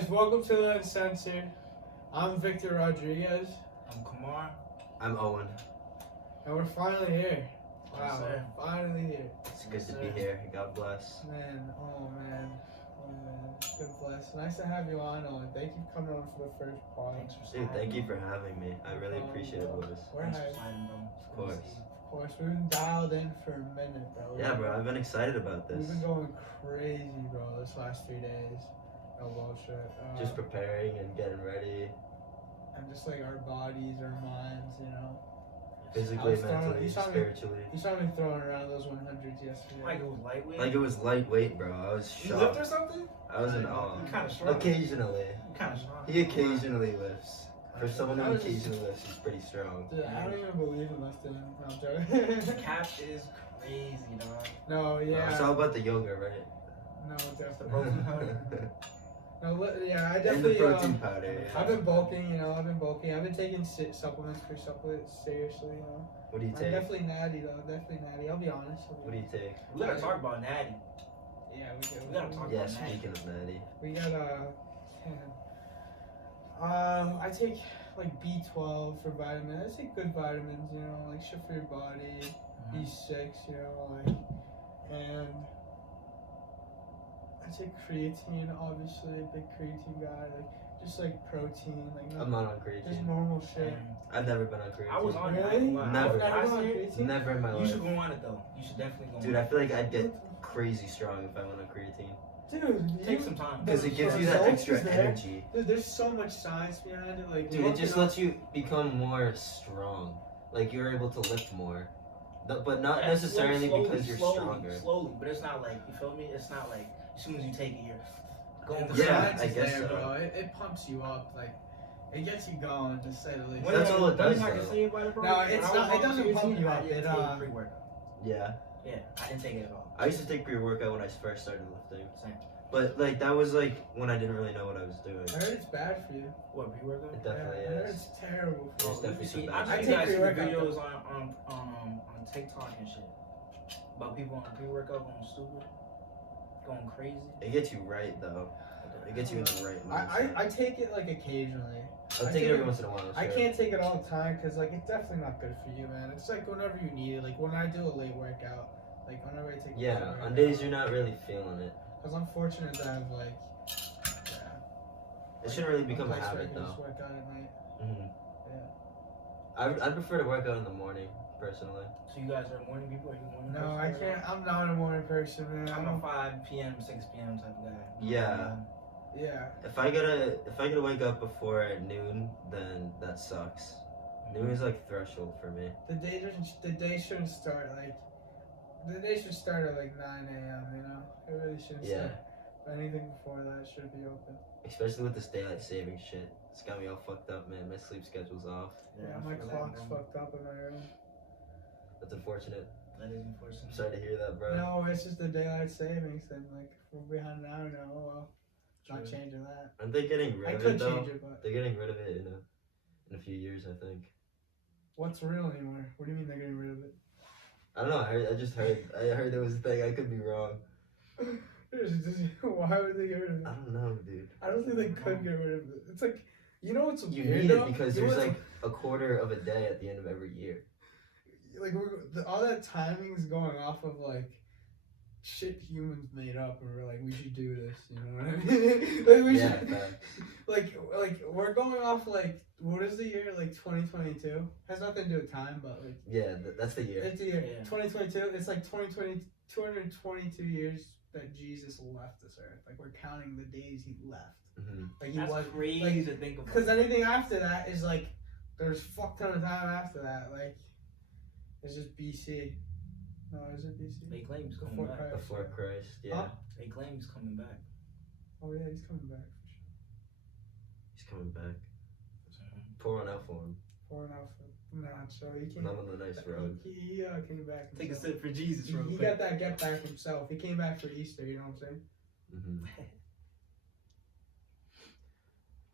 guys, welcome to the Uncensored. I'm Victor Rodriguez. I'm Kumar. I'm Owen. And we're finally here. Yes, Wow, sir. we're finally here. It's good to be here. God bless. Man, oh man. Good bless. Nice to have you on, Owen. Thank you for coming on for the first pod. Thanks for Dude, having thank you me. for having me. I really appreciate it, boys. We're Thanks hyped. for having me. Of course. Of course, we've been dialed in for a minute, bro. Yeah, bro, I've been excited about this. We've been going crazy, bro, this last 3 days. No bullshit. Just preparing and getting ready. And just like our bodies, our minds, you know. Physically, I was throwing- mentally, you saw me- spiritually. You saw me throwing around those 100s yesterday. Like it was lightweight. Like it was lightweight, bro. I was you lift or shocked. something? I was in awe. You kind of strong. Occasionally. You kind of strong. He occasionally lifts. For someone I who was just- occasionally lifts, he's pretty strong. Dude, I don't even believe in lifting. No, I'm joking. The cap is crazy, dog. No, yeah. It's all about the yoga, right? No, definitely. protein powder. No, yeah, I And the definitely. protein powder. Yeah. I've been bulking, you know. I've been taking supplements for supplements seriously, you know. What do you I'm take? definitely natty though. Definitely natty. I'll be honest. What do you take? We gotta talk about Natty. Yeah, we do. We gotta talk Yeah, about Natty. speaking of natty. We got I take like B12 for vitamins. I take good vitamins, you know, like shit for your body. B6, you know, like, and I take creatine, obviously, a big creatine guy, like, just like protein, like, I'm not on just creatine. normal shit. I've never been on creatine. I was on it. Really? Never. Last year, creatine? Never in my you life. should go on it though. You should definitely go on Dude, it. I feel like I'd get crazy strong if I went on creatine. Dude, Take some time. Because it gives you that results extra is there. energy. Dude, there's so much science behind it, like, Dude, it working just out- lets you become more strong. Like, you're able to lift more. But not Yeah, necessarily slowly, because you're slowly, stronger. Slowly, but it's not like, you feel me? It's not like as soon as you take it, you're going The Yeah, science I is guess there, so. bro. It pumps you up, like, it gets you going, to say the least. That's all it does, I can though. say about it, bro. No, When it's I was not- it on doesn't creatine, pump you I up, didn't it, take pre-workout. Yeah. Yeah, I didn't take it at all. I used to take pre-workout when I first started lifting. Same. But, like, that was, like, when I didn't really know what I was doing. I heard it's bad for you. What, pre-workout? It definitely I heard is. it's terrible for There's you. definitely some See, bad I shit. see I take guys see the pre-workout, videos on TikTok and shit about people on pre-workout going stupid, going crazy. It gets you right, though. It gets you in the right mindset. I take it, like, occasionally. I'll I take it take every it- once in a while. I sure. can't take it all the time because, like, it's definitely not good for you, man. It's like whenever you need it. Like, when I do a late workout, like, whenever I take a late Yeah, workout, on days you're not really feeling it. Because I'm fortunate to have, like, It shouldn't really become a place where I habit, can just though. work out at night. Mm-hmm. Yeah. I prefer to work out in the morning, personally. So you guys are morning people? Are you morning? No, person? I can't. I'm not a morning person, man. I'm a 5 p.m., 6 p.m. type of guy. Yeah. Yeah. If I gotta wake up before noon, then that sucks. Noon is like threshold for me. The day shouldn't start like. The day should start at like 9 a.m. You know, it really shouldn't Yeah. start. Anything before that should be open. Especially with this daylight saving shit. It's got me all fucked up, man. My sleep schedule's off. Yeah, I my feel that, clock's man. fucked up in my room. That's unfortunate. That is I'm unfortunate. sorry to hear that, bro. No, it's just the daylight savings thing. Like, if we're behind an hour now. Oh well, not True. changing that. Aren't they getting rid I of could it though? change it, but They're getting rid of it in a few years, I think. what's real anymore? What do you mean they're getting rid of it? I don't know. I just heard. I heard there was a thing. I could be wrong. Why would they get rid of it? I don't know, dude. I don't think they could get rid of it. It's like, you know what's You weird need though? it because You know there's what's- like a quarter of a day at the end of every year. like all that timing's going off of like shit humans made up, and we're like, we should do this. You know what I mean? Like we Yeah, should, facts. like we're going off like, what is the year? Like 2022 has nothing to do with time, but like Yeah, that's the year. it's the year Yeah. 2022. It's like 222 years that Jesus left this earth. Like, we're counting the days he left. Mm-hmm. Like, he That's was crazy like, to think about. because anything after that is like, there's fuck ton of time after that. Like, it's just BC. No, is it BC? They claim he's coming Before back. Christ. Before Christ, yeah. Huh? They claim he's coming back. Oh yeah, he's coming back for sure. He's coming back. Pour one out for him. For an outfit. Nah, so he came. Not on the nice road. He came back. Take a himself. sip for Jesus, He, real he quick. got that get back himself. He came back for Easter. You know what I'm saying? Mm-hmm.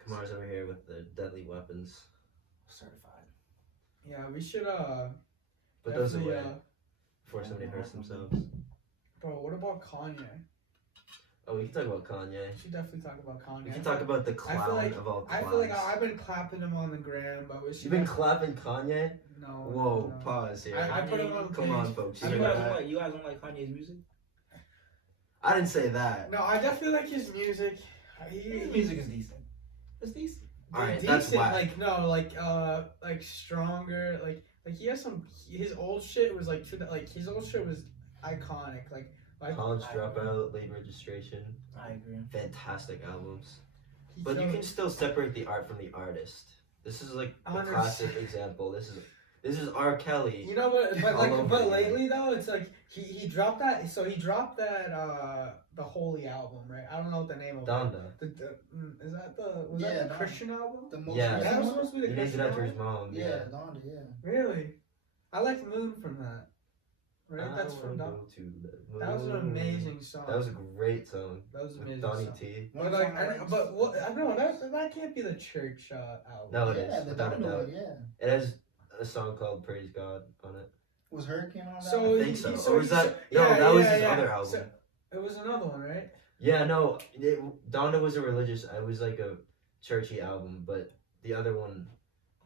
Kamar's over here with the deadly weapons. Certified. Yeah, we should Put those definitely, away before somebody hurts themselves. Bro, what about Kanye? Oh, we can talk about Kanye. We should definitely talk about Kanye. We can talk about the clown of all clowns. I feel like I've been clapping him on the gram, but we should. You've been clapping Kanye? No. Whoa, no. pause here. I put him on the Come page. on, folks. You guys don't like Kanye's music? I didn't say that. No, I definitely like his music. His music is decent. It's decent. Alright, decent, that's why. Like stronger, like he has some. His old shit was like his old shit was iconic. Like College Dropout, Late Registration. I agree. Fantastic albums. But you can still separate the art from the artist. This is like a 100%. classic example. This is R. Kelly. You know, but again. lately though, it's like he dropped that. So he dropped that the Holy album, right? I don't know what the name of Donda. it. Is that the Christian album? The most Yeah. That was recent supposed to be the He named it Christian after his album. mom. Yeah, Donda, yeah. Really? I like Moon from that. Right? That's from Donda. That was an amazing song. That was a great song. That was an With amazing Donnie song. T. But I know that can't be the church album. No, it Yeah, is. the Without a Donda doubt. one, yeah. It has a song called Praise God on it. Was Hurricane on that? So I think so. so Or was he- that? so- No, yeah, that was yeah, his yeah. other album. So, it was another one, right? Yeah, no. Donda was a religious. It was like a churchy album, but the other one,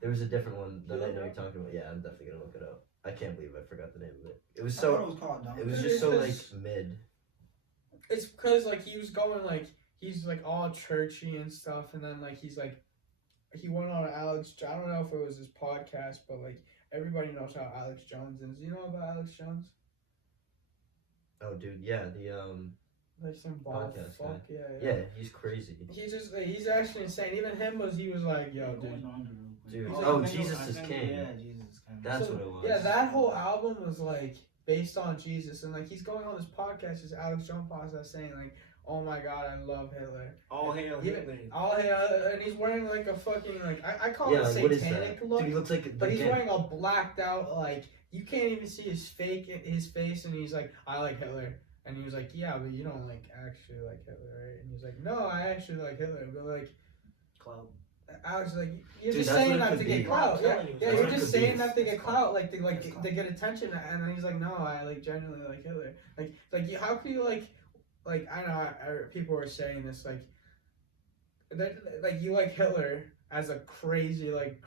there was a different one that I know you're talking about. Yeah, I'm definitely gonna look it up. I can't believe I forgot the name of it. It was I thought so. it was called Donda. It was just so like mid. It's because like he was going like he's like all churchy and stuff, and then like he's like he went on Alex. I don't know if it was his podcast, but like everybody knows how Alex Jones is. You know about Alex Jones? Oh, dude, yeah, Like some bald Podcast fuck, guy. yeah. yeah, he's crazy. He's actually insane. Even him he was like, yo, dude. Dude, He's oh, like, Jesus I is think- King. Yeah, Jesus is King. That's So, what it was. Yeah, that whole album was like based on Jesus, and like he's going on this podcast, this Alex Jones podcast, saying like, "Oh my God, I love Hitler." All hail Hitler. And he's wearing like a fucking like I call Yeah, it like, what is satanic that? look, Dude, he looks like. but he's again, wearing a blacked out like you can't even see his face, and he's like, "I like Hitler." And he was like, "Yeah, but you don't like actually like Hitler, right?" And he's like, "No, I actually like Hitler, but like." Cloud. Alex is like, you're Dude, just that's saying what it that could to be. get clout. I'm Yeah, telling you, yeah, that's you're what it just could be. saying that to get It's clout, like It's clout. to get attention. And then he's like, no, I like genuinely like Hitler. Like how can you like I know people are saying this like you like Hitler as a crazy like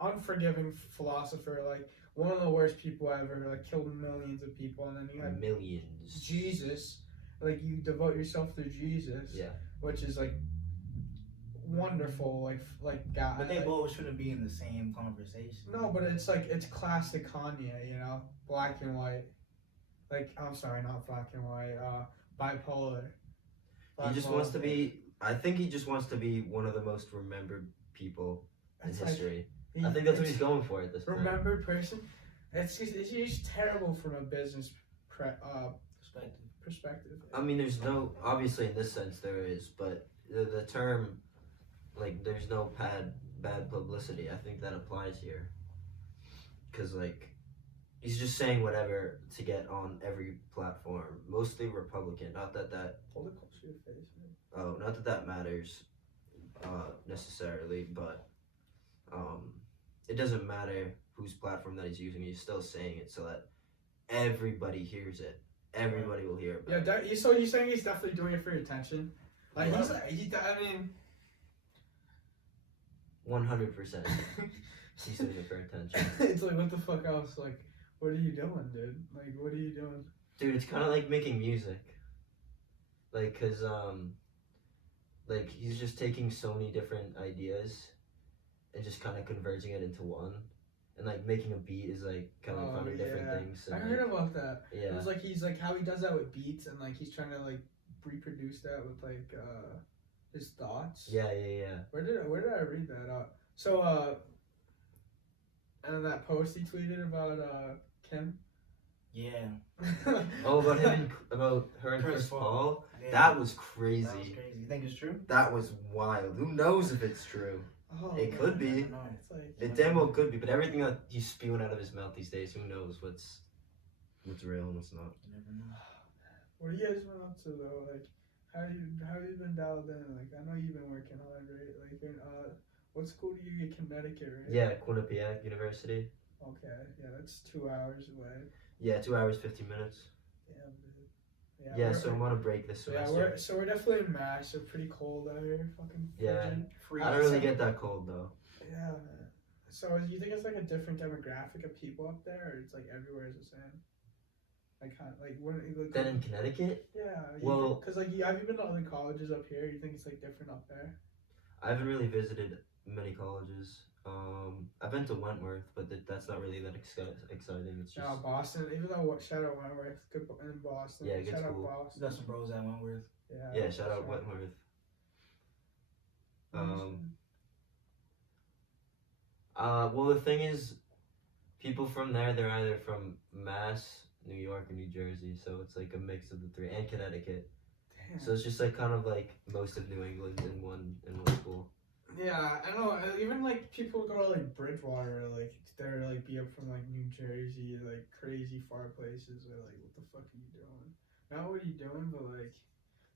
unforgiving philosopher, like one of the worst people ever, like killed millions of people, and then you have millions. Jesus, like you devote yourself to Jesus, Yeah. which is like wonderful, like God. But they like, both shouldn't be in the same conversation. no, but it's like it's classic Kanye, you know, black and white. Like I'm sorry, not black and white. Bipolar. He just wants to be. I think he just wants to be one of the most remembered people in It's like, history. I think that's what he's going for at this point. remembered person. It's just terrible from a business perspective. I mean, there's no. Obviously, in this sense, there is, but the term, like, there's no bad publicity. I think that applies here. Because, like, he's just saying whatever to get on every platform, mostly Republican. Not that Hold it close to your face, man. not that matters necessarily, but it doesn't matter whose platform that he's using. He's still saying it so that everybody hears it. Everybody will hear about it. Yeah, so you're saying he's definitely doing it for your attention? Like Wow. I mean, 100%. He's doing it for attention. it's like what the fuck else? Like, what are you doing, dude? Like, what are you doing? Dude, it's kind of like making music. Like, cause like he's just taking so many different ideas and just kind of converging it into one. And like making a beat is like kind of finding different things. I And, heard like, about that. It yeah. was like he's like how he does that with beats, and like he's trying to like reproduce that with like his thoughts. Yeah. Where did I read that? So and then that post he tweeted about Kim. Yeah. Oh, about her and Chris Paul. Yeah. That was crazy. That was crazy. You think it's true? That was wild. Who knows if it's true? Oh, It could be. It's like It damn well could be. But everything that he's spewing out of his mouth these days, who knows what's real and what's not. You never know. what do you guys been up to though? Like how you been dialed in? Like I know you've been working hard, right? Like in what school do you get? Connecticut, right? Yeah, Quinnipiac University. Okay, yeah, that's 2 hours away. Yeah, 2 hours 15 minutes. Damn, dude. Yeah, so I'm on a break this So yeah, semester. we're definitely in Mass. It's pretty cold out here. Fucking Yeah. frigid. I don't really get that cold though. Yeah, man. So you think it's like a different demographic of people up there, or it's like everywhere is the same? Like when you look. Then in Connecticut? Yeah. Well, because like have you been to other colleges up here? You think it's like different up there? I haven't really visited many colleges. I've been to Wentworth, but that's not really that exciting. It's just Boston. Even though shout out Wentworth, good in Boston. Yeah, good shout school. out Boston. You got some bros at Wentworth. Yeah, shout out Wentworth. Well, the thing is, people from there, they're either from Mass, New York, or New Jersey, so it's like a mix of the three, and Connecticut. Damn. So it's just like kind of like most of New England in one school. Yeah, I know. Even like people go to like Bridgewater, like they're like be up from like New Jersey, like crazy far places. Or like, what the fuck are you doing? Not what are you doing, but like.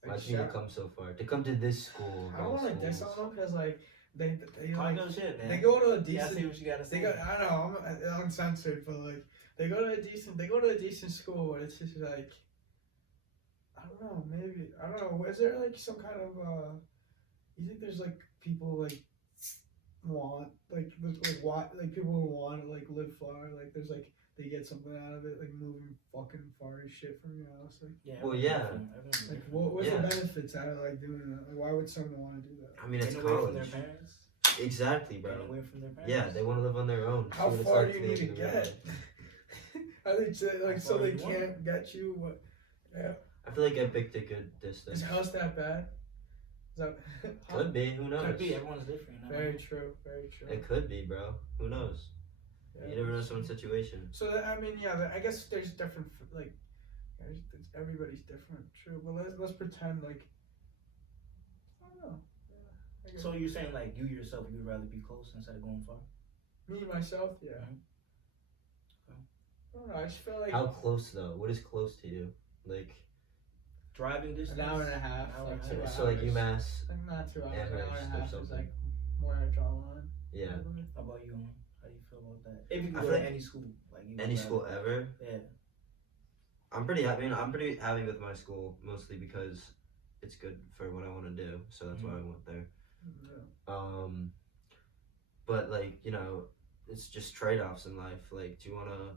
Why do you need to come so far? To come to this school. I don't want to diss on them because like they Talk like no shit, man. they go to a Yeah, I decent. see what you gotta say. I know I'm uncensored, but like they go to a decent school, but it's just like I don't know, maybe I don't know. Is there like some kind of you think there's like people like want like people who want to like live far, like there's like they get something out of it, like moving fucking far as shit from your house, like Yeah. Well, yeah. like what's Yeah. the benefits out of like doing that? Like why would someone want to do that? I mean, it's Getting away from college. their parents. Exactly, bro. Getting away from their parents. Yeah, they want to live on their own. How See what it's far like do you need to live in the real get? life. I think so, like How so far they you want? can't get you. What? Yeah. I feel like I picked a good distance. Is house that bad? Is that Could be. Who knows? Could be. Everyone's different. You know? Very true. Very true. It could be, bro. Who knows? Yeah, You never know that's someone's true. situation. So I mean, yeah. I guess there's different like. Everybody's different. True, but let's pretend like. I don't know. Yeah, I guess. So you're saying like you yourself, you'd rather be close instead of going far? Me myself, yeah. Mhm. I don't know. I just feel like How close though? What is close to you? Like, Driving distance. an hour and a half. An hour Like and a 2 half. hours. so like UMass. Like not 2 hours. An Amherst hour and or a half is something. like more I draw a line. Yeah. Probably. How about you, hon? How do you feel about that? If you I could go feel to like any school, like you Any would school ever. Yeah. I'm pretty happy. I'm pretty happy with my school, mostly because it's good for what I want to do. So that's why I went there. Yeah. But like it's just trade-offs in life. Like, do you want to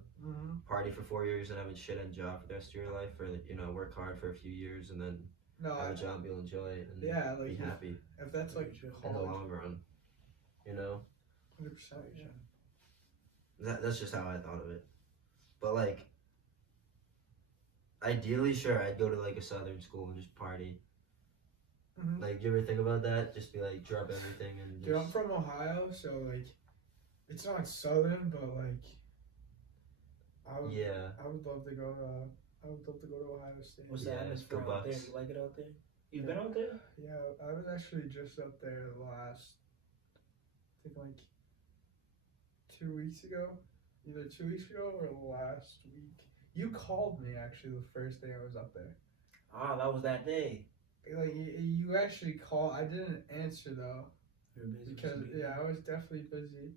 party for 4 years and have a shit-end job for the rest of your life, or work hard for a few years and then No, have a job you'll enjoy and yeah, be like happy if that's like in the college, long run. 100%. Yeah. That's just how I thought of it. But like, ideally, sure, I'd go to like a southern school and just party. Mhm. Like, do you ever think about that? Just be like, drop everything and just. Dude, I'm from Ohio, so like, it's not southern, but like, I would love to go to. I would love to go to Ohio State. What's Yeah, the atmosphere go out there? Bucks. You like it out there? You've been out there? Yeah, I was actually just up there last, I think like 2 weeks ago, either 2 weeks ago or last week. You called me actually the first day I was up there. Ah, that was that day. Like you actually called. I didn't answer though You were busy. because I was definitely busy,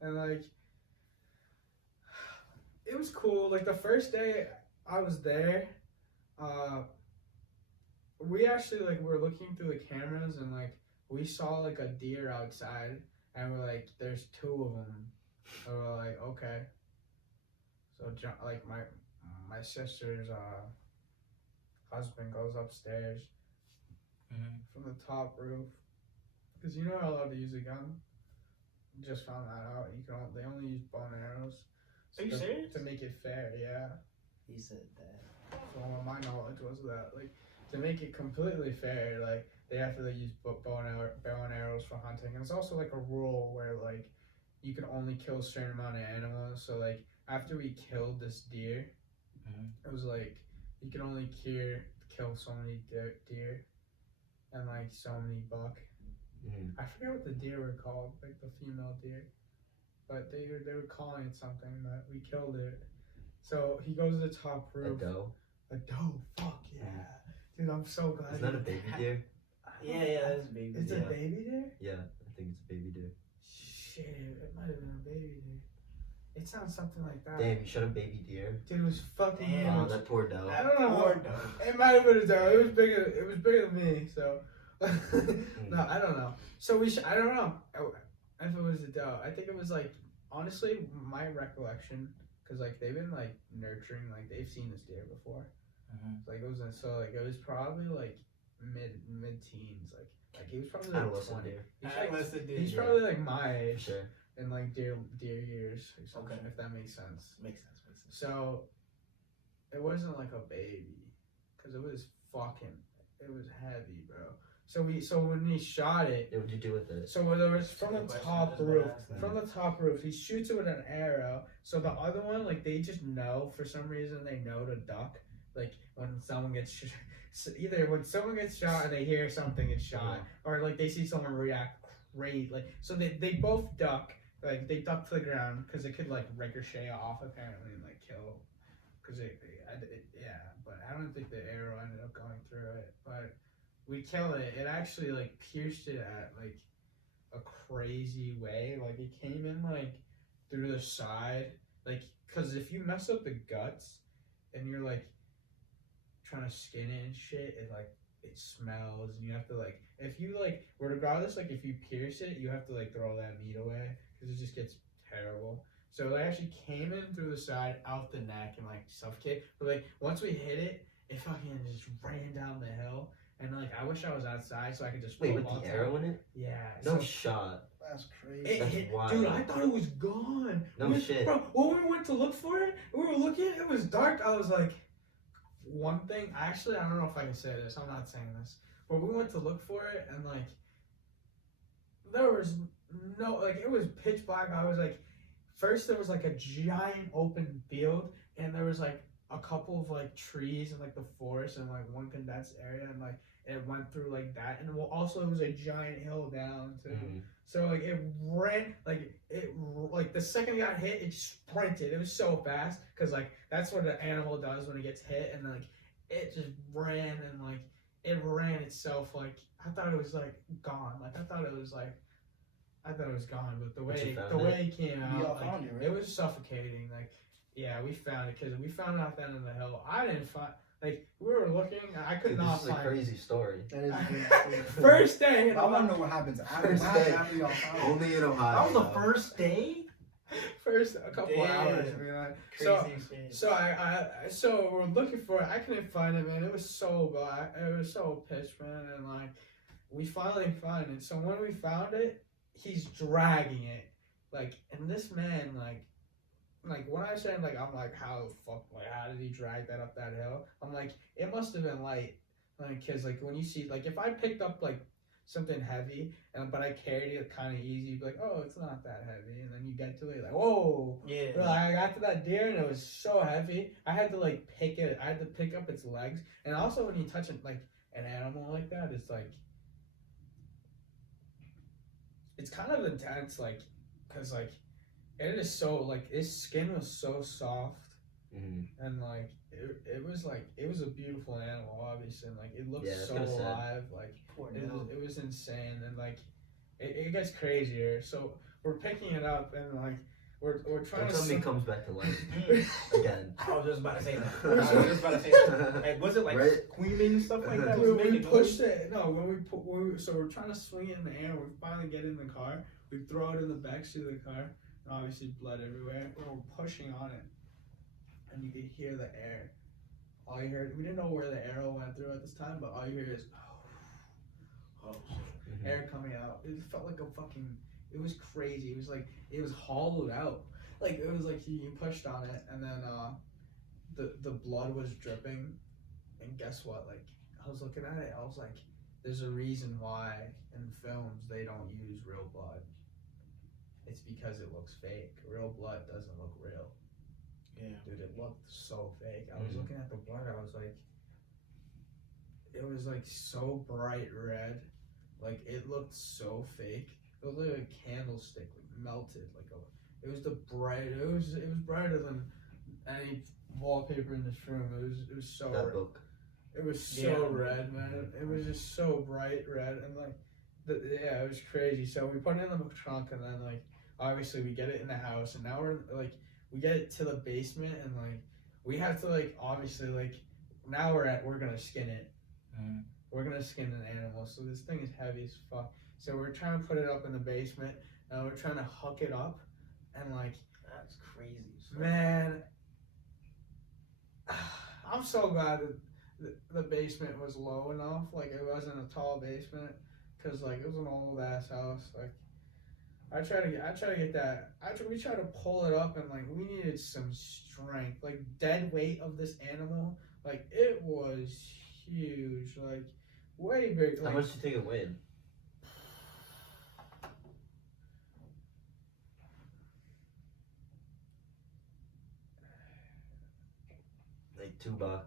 and like it was cool. Like the first day I was there, we actually like were looking through the cameras and like we saw like a deer outside and we're like, there's 2 of them. And we're like, okay. So like my sister's husband goes upstairs from the top roof because you're not allowed to use a gun. Just found that out. They only use bow and arrows. Are you serious? To make it fair, yeah. He said that. So my knowledge was that like to make it completely fair, like they have to use bow and arrows for hunting. And it's also like a rule where like you can only kill a certain amount of animals. So like after we killed this deer, it was like you can only kill so many deer and like so many buck. I forget what the deer were called, like the female deer, but they were calling it something. But we killed it. So he goes to the top A roof. doe. A doe. Fuck yeah, dude! I'm so glad. Isn't that a baby deer? Yeah, that's a baby. It's Yeah. a baby deer. Yeah, I think it's a baby deer. Shit, it might have been a baby deer. It sounds something like that. Damn, you shot a baby deer. Dude, it was fucking Damn. Oh, huge. that poor doe. I don't know. Poor doe. It might have been a doe. It was bigger. It was bigger than me. So, no, I don't know. So I don't know if it was a doe. I think it was like honestly my recollection, because like they've been like nurturing, like they've seen this deer before. Like it was it was probably like mid teens. Like he was probably like Adolescent 20. deer. He's probably like my For age sure. in like deer years or something, Okay. if that makes sense. Makes sense. So it wasn't like a baby, because it was heavy, bro. So when he shot it, What did you do with it? so there was from the Question top I was roof, gonna ask that. from the top roof, he shoots it with an arrow. So the other one, like they just know, for some reason they know to duck. Like when someone gets either when someone gets shot and they hear something gets shot, or like they see someone react great. Like so they both duck. Like they duck to the ground because it could like ricochet off apparently and like kill. Because but I don't think the arrow ended up going through it. But we killed it. It actually like pierced it at like a crazy way. Like it came in like through the side. Like, because if you mess up the guts and you're like trying to skin it and shit, it smells, and you have to like, if you like, regardless, like if you pierce it, you have to like throw that meat away because it just gets terrible. So it actually came in through the side, out the neck, and like suffocated. But like once we hit it, it fucking just ran down the hill. And like I wish I was outside so I could just Wait, with the arrow in it? Yeah. No shot. That's crazy. It That's hit, wild. dude. I thought it was gone. No shit. Bro, when we went to look for it, we were looking. It was dark. I was like, one thing. Actually, I don't know if I can say this. I'm not saying this. But we went to look for it, and like, there was no like. It was pitch black. I was like, first there was like a giant open field, and there was like a couple of like trees and like the forest and like one condensed area, and like it went through like that, and also it was a giant hill down too. So like it ran like the second it got hit, it sprinted. It was so fast because like that's what an animal does when it gets hit, and like it just ran, and like it ran itself. Like I thought it was like gone. Like I thought it was gone, but the way it came out, Y'all like, found it, right? it was suffocating. Like yeah, we found it because we found it at the end of the hill. I didn't find. Like we were looking, I could Dude, not this is find. a crazy story. That is a crazy story. First day. I want to know what happens after. First What day. happened after y'all found it? Only in Ohio. That was the first day. First a couple Damn. hours. I mean, like, Crazy shit. so we're looking for it. I couldn't find it, man. It was so black. It was so pitch, man. And like, we finally found it. So when we found it, he's dragging it, like, and this man, like when I say like, I'm like, how the fuck, like, how did he drag that up that hill? I'm like, it must have been light, like, cause like when you see, like, if I picked up like something heavy but I carried it kind of easy, you'd be like, oh, it's not that heavy, and then you get to it, like, whoa. Yeah. Bro, like, I got to that deer and it was so heavy. I had to like pick it. I had to pick up its legs. And also when you touch it, like an animal like that, it's like it's kind of intense, like, cause like it is so like its skin was so soft, and like it was a beautiful animal, obviously, and like it looked so alive, like it was insane, and like it gets crazier. So we're picking it up, and like we're trying to. Something comes back to life again. I was just about to say that. Like, was it like screaming and stuff like that? Was it We making pushed noise? it. No, so we're trying to swing it in the air. We finally get in the car. We throw it in the backseat of the car. And obviously, blood everywhere. We're pushing on it, and you could hear the air. All you heard. We didn't know where the arrow went through at this time, but all you hear is air coming out. It felt like a fucking. It was crazy. It was like it was hollowed out. Like it was like you pushed on it, and then the blood was dripping. And guess what? Like I was looking at it, I was like, "There's a reason why in films they don't use real blood. It's because it looks fake. Real blood doesn't look real." Yeah. Dude, it looked so fake. I was looking at the blood. I was like, it was like so bright red. Like it looked so fake. It was like a candlestick, like melted. It was brighter than any wallpaper in this room. It was so That red. book. It was so red, man. It was just so bright red, and like, it was crazy. So we put it in the trunk, and then like, obviously we get it in the house, and now we're like, we get to the basement and like we have to like obviously like now we're gonna skin it. Mhm. We're gonna skin an animal, so this thing is heavy as fuck. So we're trying to put it up in the basement, and we're trying to huck it up, and like, That's crazy. man, I'm so glad that the basement was low enough. Like it wasn't a tall basement, cause like it was an old ass house. Like I try to get that. We try to pull it up, and like we needed some strength. Like dead weight of this animal, like it was huge. Like way big. Like, How much do you think it weighed? Like $2, $2.50.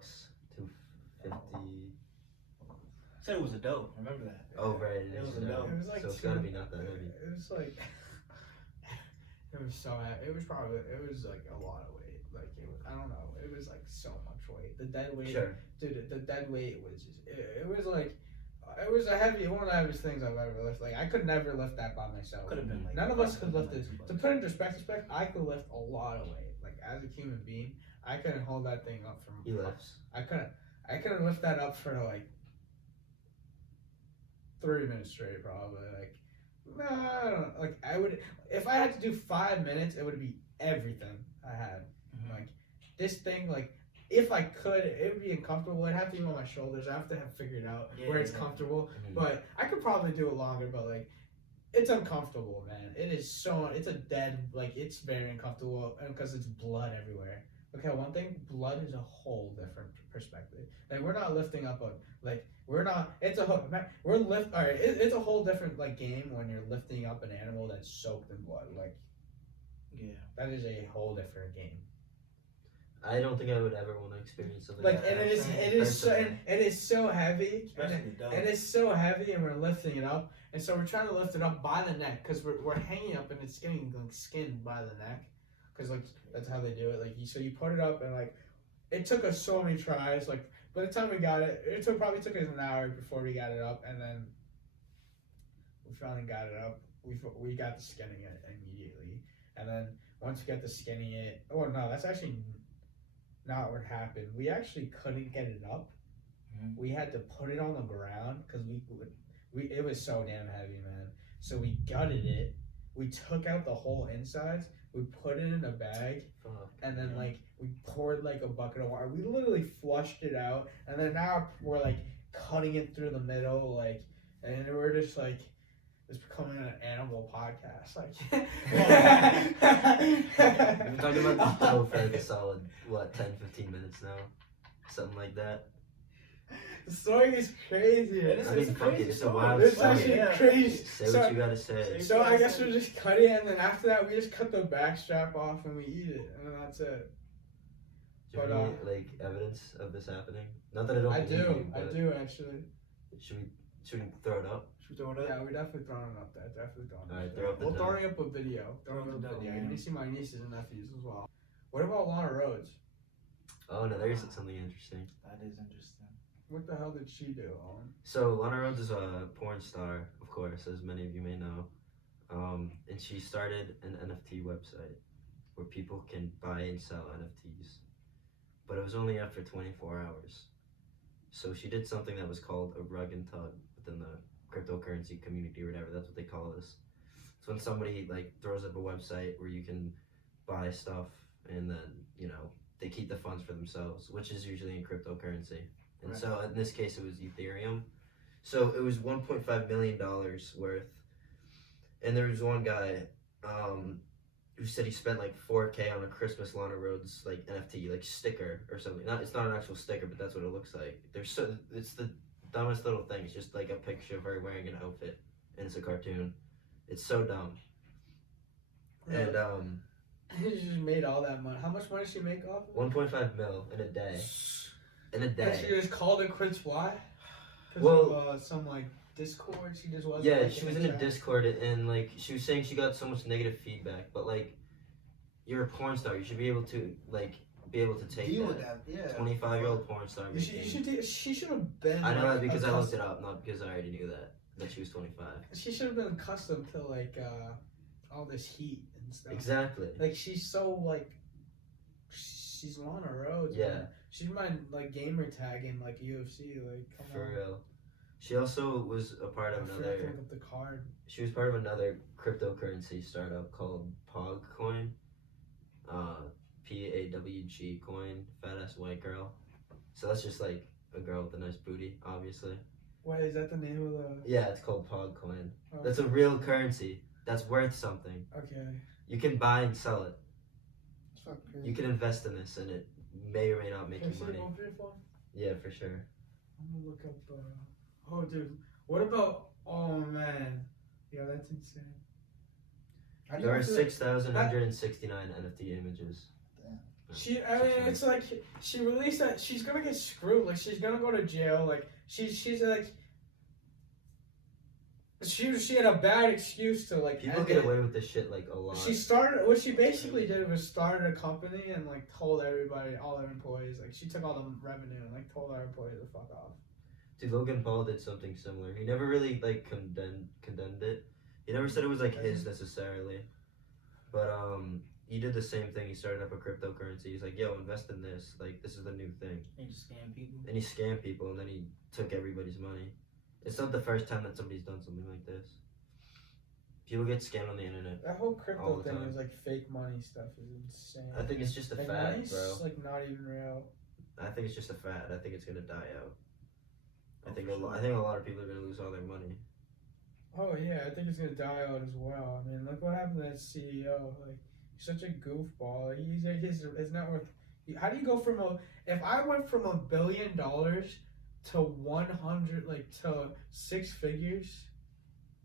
Said it was a doe. Remember that? Oh right, It was a a doe. doe. It was like So it's two- gotta be not that heavy. It was like it was so heavy. It was like a lot of weight. Like it was, I don't know. It was like so much weight. The dead weight, Sure. dude. The dead weight was just. It was like. It was one of the heaviest things I've ever lifted. Like I could never lift that by myself. Could have been like. None of us could lift like it. 2 To bucks. put it in perspective, I could lift a lot of weight. Like as a human being, I couldn't hold that thing up for. He lifts. I couldn't lift that up for like 3 minutes straight, probably. Like, nah, I don't know. Like I would, if I had to do 5 minutes, it would be everything I had. Mhm. Like this thing, like if I could, it would be uncomfortable. It'd have to be on my shoulders. I have to have figured out Yeah, where it's yeah. comfortable. Mhm. But I could probably do it longer. But like, it's uncomfortable, man. It is so. It's a dead. Like it's very uncomfortable because it's blood everywhere. Okay, one thing, blood is a whole different perspective. Like we're not lifting up a like we're not. It's a whole. We're lift. All right, it's a whole different like game when you're lifting up an animal that's soaked in blood. Like Yeah. that is a whole different game. I don't think I would ever want to experience something Like like and that. it is so and it is so heavy. Especially the doe. And it's so heavy, and we're lifting it up, and so we're trying to lift it up by the neck because we're hanging up, and it's getting like skinned by the neck, because like that's how they do it. Like so you put it up, and like it took us so many tries. Like by the time we got it, probably took us an hour before we got it up, and then we finally got it up. We got the skinning it immediately, and then once we got the skinning it, oh no, that's actually not what happened. We actually couldn't get it up. Mhm. We had to put it on the ground because it was so damn heavy, man. So we gutted it. We took out the whole insides. We put it in a bag, Fuck. and then like we poured like a bucket of water. We literally flushed it out, and then now we're like cutting it through the middle, like, and we're just like. It's becoming an animal podcast. Like, We've been talking about this doe for like a solid, 10-15 minutes now? Something like that. the story is crazy. It is. I mean, a fuck it, crazy it's a story. wild It's story. actually Yeah. crazy. Say So- what you gotta say. So I guess we just cut it, and then after that, we just cut the back strap off and we eat it, and then that's it. Do you have any, like, evidence of this happening? Not that I don't I believe you, do but actually. should we throw it up? Should we throw it up? Yeah, we're definitely throwing it up there. Definitely throwing it. Alright, up throw up the We're dough. throwing up a video. Throwing up a Dough, video. yeah. You're gonna see my nieces and nephews as well. What about Lana Rhodes? Oh no, there's something interesting. That is interesting. What the hell did she do? So Lana Rhodes is a porn star, of course, as many of you may know, and she started an NFT website where people can buy and sell NFTs, but it was only up for 24 hours. So she did something that was called a rug and tug within the cryptocurrency community or whatever. That's what they call this. It's when somebody like throws up a website where you can buy stuff and then they keep the funds for themselves, which is usually in cryptocurrency. And Right. so in this case, it was Ethereum. So it was $1.5 million worth. And there was one guy who said he spent like $4K on a Christmas Lana Rhodes like NFT, like sticker or something. It's not an actual sticker, but that's what it looks like. It's the dumbest little thing. It's just like a picture of her wearing an outfit, and it's a cartoon. It's so dumb. And She just made all that money. How much money did she make off of it? 1.5 mil in a day. In a And day. she just called it quits. Why? Because Well- of some like Discord. She just wasn't. Yeah, like, she was in a chat. Discord and like she was saying she got so much negative feedback, but like you're a porn star, you should be able to take Deal that. with that, yeah. 25-year-old porn star. She should have been. I know like, that because I accus- looked it up, not because I already knew that she was 25. She should have been accustomed to like all this heat and stuff. Exactly. Like she's so like she's on a road. Yeah. Man. She's my like gamer tag in like UFC. Like come For on. real. She also was a part of I forgot to another. look up the card. She was part of another cryptocurrency startup called Pog Coin. PAWG coin, fat ass white girl. So that's just like a girl with a nice booty, obviously. Wait, is that the name of the? Yeah, it's called Pog Coin. Oh, That's a real currency. That's worth something. Okay. You can buy and sell it. It's fucking crazy. You can invest in this, and it may or may not make Can you I see money. it on your phone? Yeah, for sure. I'm gonna look up. Oh, dude. What about? Oh man. Yeah, that's insane. How do you There are feel- 6,169 NFT images. She, I mean, it's like she released that she's gonna get screwed. Like she's gonna go to jail. Like she's like she had a bad excuse to like. People end get it. away with this shit like a lot. She started. What she basically did was started a company and like told everybody, all their employees, like she took all the revenue and like told our employees to fuck off. Dude, Logan Paul did something similar. He never really like condemned it. He never said it was like his necessarily, but he did the same thing. He started up a cryptocurrency. He's like, yo, invest in this. Like, this is the new thing. And just scam people. And he scammed people, and then he took everybody's money. It's not the first time that somebody's done something like this. People get scammed on the internet. That whole All crypto the thing time. is like fake money stuff is insane. I think it's just a like fad, money's bro. like not even real. I think it's just a fad. I think it's gonna die out. I Oh, think for a lot. sure. I think a lot of people are gonna lose all their money. Oh yeah, I think it's gonna die out as well. I mean, look what happened to that CEO. Like, he's such a goofball. He's his net worth. How do you go from if I went from $1 billion to 100 like to 6 figures?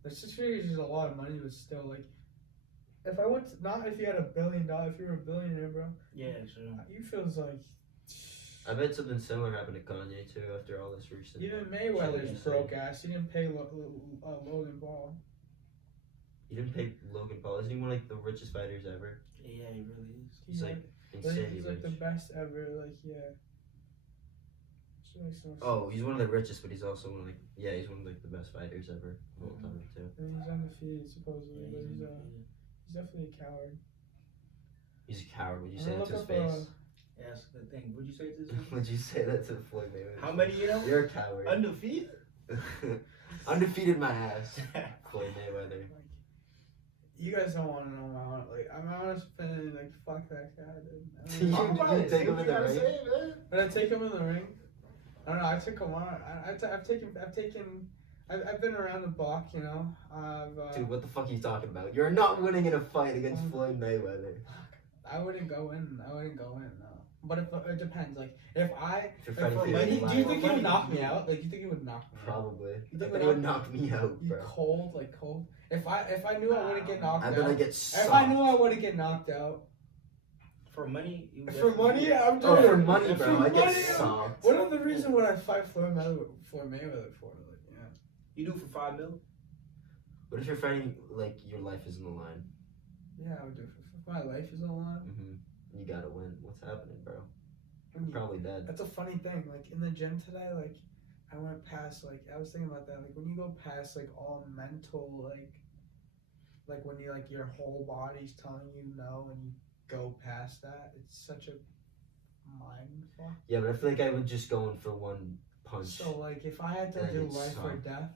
Like 6 figures is a lot of money, but still like. If I went to, not if you had $1 billion, if you were a billionaire, bro. Yeah, sure. You feels like. I bet something similar happened to Kanye too after all this recent. Even Mayweather's shit. broke ass. He didn't pay Logan Paul. He didn't pay Logan Paul. Isn't he one of like the richest fighters ever? Yeah, he really is. He's like insanely he's like the rich. best ever. Like yeah. It's really so Oh, he's one of the richest, but he's also one of like he's one of like the best fighters ever of all time too. And he's undefeated supposedly, Yeah, but he's he's definitely a coward. He's a coward. Would you I'm say gonna that to his look up, face? Yeah, that's the thing. What'd you say to this? Would you say that to Floyd Mayweather? How many you know? You're a coward. Undefeated? Undefeated my ass. Floyd Mayweather. Like, you guys don't want to know my I'm honest opinion. Like fuck that guy, dude. I mean, Talk about it. take Say him what in you the gotta ring? say, man. But I take him in the ring. I don't know. I took him on. I've been around the block, you know. Dude, what the fuck are you talking about? You're not winning in a fight against Floyd Mayweather. I wouldn't go in. No. But if it depends. Like if If you're fighting for money, your do you life, think he would knock me out? Like you think he would knock me out? probably. You I think think it would knock me out, You bro. cold. If I knew I wouldn't get knocked I out. bet I get If I knew I wouldn't get knocked out. For money, you For money, I'm Oh, doing for money, for bro. I get money, socked. What are the reason would I fight Floyd Mayweather for? Like, yeah. You do for $5 million? What if you're fighting, like, your life is in the line? Yeah, I would do it if my life is on the line. You gotta win. What's happening, bro? And Probably dead. That's a funny thing. Like in the gym today, like I went past. Like I was thinking about that. Like when you go past, like all mental, like when you like your whole body's telling you no, and you go past that, it's such a mind fuck. Yeah, but I feel like I would just go in for one punch. So like if I had to And do it's life or sucked. death,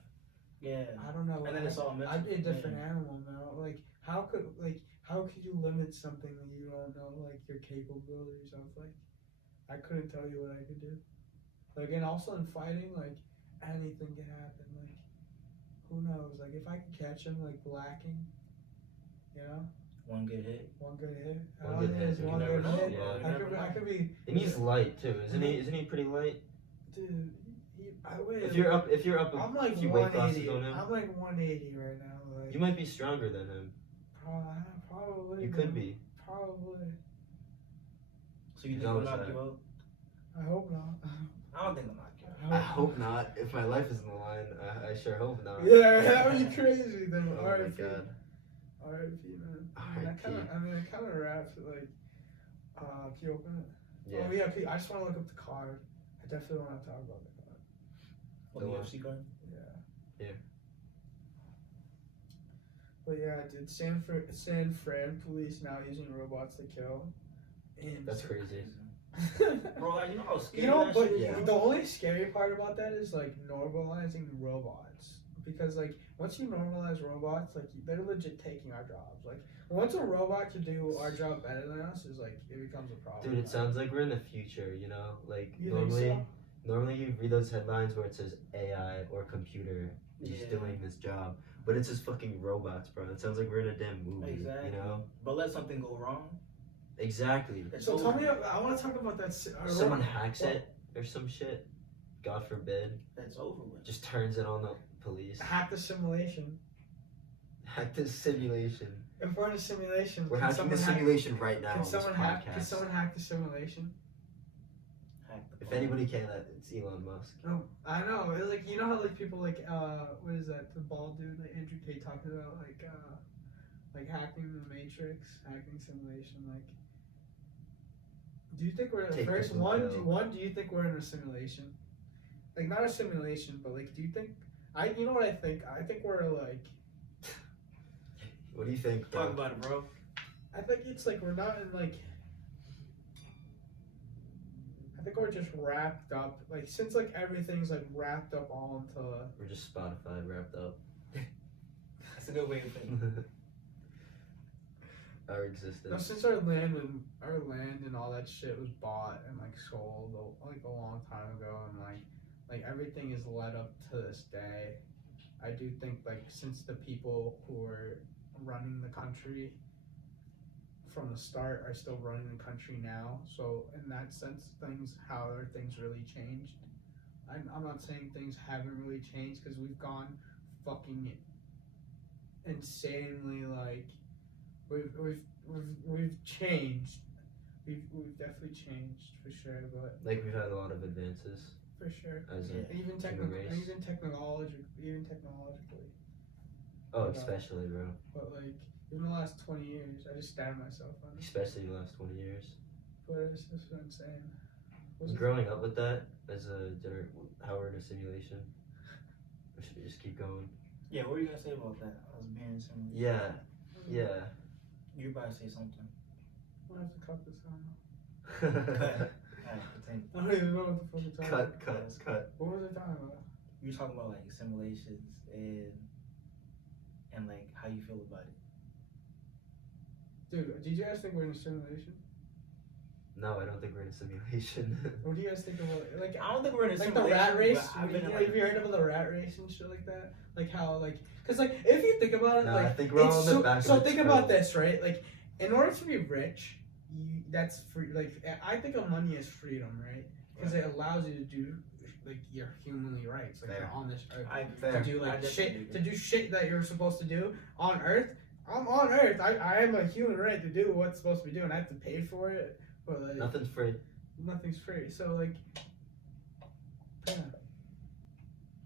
Yeah. I don't know. And then it's all mental. I'd be a different Yeah. animal now. Like how could you limit something that you don't know like your capabilities of? Like I couldn't tell you what I could do. Like and also in fighting, like anything can happen. Like who knows? Like if I could catch him like lacking, you know, One good hit. one good hit. One All good it hit, is, you one never good know. hit. Yeah, you I never could be. And he's light too, isn't he? Isn't he pretty light? Dude, I wait. If you're up I'm like a few weight classes 180. on him, I'm like 180 right now. Like you might be stronger than him. probably. You could be. Probably. So you think No, he'll it's knock not. you out? I hope not. I don't think he'll knock you out. I hope not. If my life is in the line, I sure hope not. Yeah, that would be crazy. Then Oh my R.I.P. god. R.I.P. Man. R.I.P. That kind of wraps it. Like, can you open it? Yeah. Oh yeah. Okay, I just want to look up the card. I definitely want to talk about the card. What, the The UFC card? Yeah. Yeah. But yeah, dude, San Fran police now using robots to kill. And That's crazy. Bro, like, you know how scary You know, that but shit is? Yeah. the only scary part about that is like normalizing robots. Because like once you normalize robots, like they're legit taking our jobs. Like once a robot can do our job better than us, is like it becomes a problem. Dude, it sounds like we're in the future, you know? Like You think normally so? normally you read those headlines where it says AI or computer is doing this job. But it's just fucking robots, bro. It sounds like we're in a damn movie. Exactly. You know? But let something go wrong. Exactly. It's So tell over. me, I want to talk about that. Someone hacks it or some shit. God forbid. It's over with. Just turns it on the police. Hack the simulation. Hack this simulation. If we're in a simulation, We're can hacking the someone simulation right now Can on this someone hack? Can podcast. someone hack the simulation? Hack the If phone. anybody can, it's Elon Musk. No, I know. It's like you know how like people like what is that? The bald dude like Andrew Tate talked about like hacking the Matrix, hacking simulation. Like, do you think we're Take the first blue one? pill. Do you think we're in a simulation? Like not a simulation, but like, do you think? You know what I think? I think we're like. What do you think, bro? Talk about it, bro. I think it's like we're not in like. I think we're just wrapped up. Like since like everything's like wrapped up all into. We're just Spotify wrapped up. That's a good way of thinking. Our No, existence. since our land and all that shit was bought and like sold like a long time ago, and like everything is led up to this day. I do think like since the people who are running the country from the start are still running the country now, so in that sense, how are things really changed? I'm not saying things haven't really changed because we've gone fucking insanely like. We've changed. We've definitely changed for sure, but Like we've had a lot of advances for sure. as Yeah. a Even human race. technologically. Oh, But, especially, bro. But like in the last 20 years, I just stabbed myself on it. Especially the last 20 years. But it's just what I'm saying. Growing up with that as how we're in a simulation. Or should we just keep going? Yeah, what were you gonna say about that? I was being similar. Yeah. You were about to say something. I have to cut this out. Alright, continue. I don't even know what the fuck you're talking about. Cut. What was I talking about? You were talking about like simulations and like how you feel about it. Dude, did you guys think we're in a simulation? No, I don't think we're in a simulation. What do you guys think about it? Like I don't think we're in a like simulation. the rat race. But I've been in, Have you heard about the rat race and shit like that? Like how because like if you think about it, No, like I think we're all it's on the back of so a think train. about this, right? Like in order to be rich, that's free. Like I think of money as freedom, right? Because it allows you to do like your humanly rights, like Fair. you're on this earth Fair. to do like I shit definitely to do shit that you're supposed to do on Earth. I'm on Earth. I am a human right to do what's supposed to be doing. I have to pay for it, but like Nothing's free. nothing's free. So like, yeah.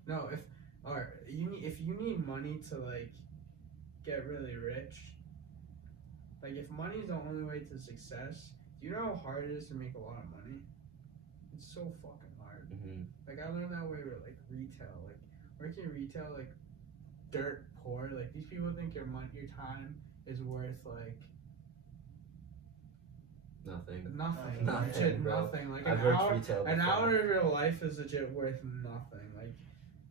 No, if you need money to like get really rich, like if money is the only way to success, do you know how hard it is to make a lot of money? It's so fucking hard. Mm-hmm. Like I learned that way with like retail, like working retail, like dirt poor. Like these people think your time is worth like Nothing. nothing. Nothing, Legit bro. nothing. Like I've an worked hour, retail an before. hour of your life is legit worth nothing. Like,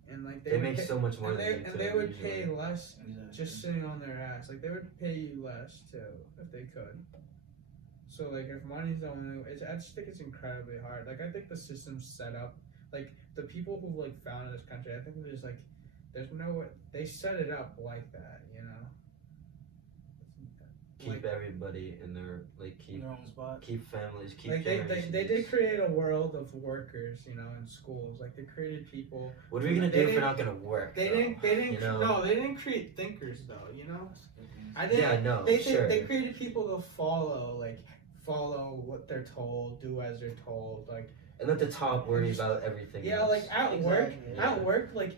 and like They would make pay, so much more and than they you and do, they would usually. pay less Exactly. just sitting on their ass. Like they would pay you less too if they could. So like if money's the only, I just think it's incredibly hard. Like I think the system's set up. Like the people who like founded this country, I think there's like, there's no, they set it up like that, you know. Keep everybody in their In their own spot. keep families, keep Like generations. they did create a world of workers, you know, in schools. Like they created people. What are we gonna do if we're not gonna work? They though? didn't. You know? No, they didn't create thinkers though. You know. Yeah, no, sure. They created people to follow what they're told, do as they're told, like. And let the top worry about everything. Yeah, else. like at work, Exactly.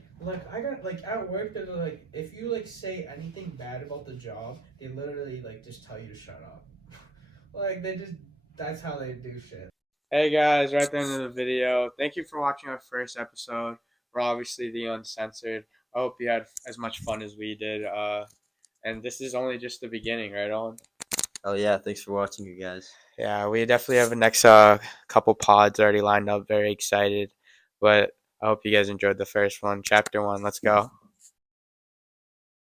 I got like at work. There's like if you like say anything bad about the job, they literally like just tell you to shut up. Like that's how they do shit. Hey guys, right at the end of the video. Thank you for watching our first episode. We're obviously the Uncensored. I hope you had as much fun as we did. And this is only just the beginning, right on? Oh yeah, thanks for watching, you guys. Yeah, we definitely have a next couple pods already lined up. Very excited, but I hope you guys enjoyed the first one, chapter 1. Let's go.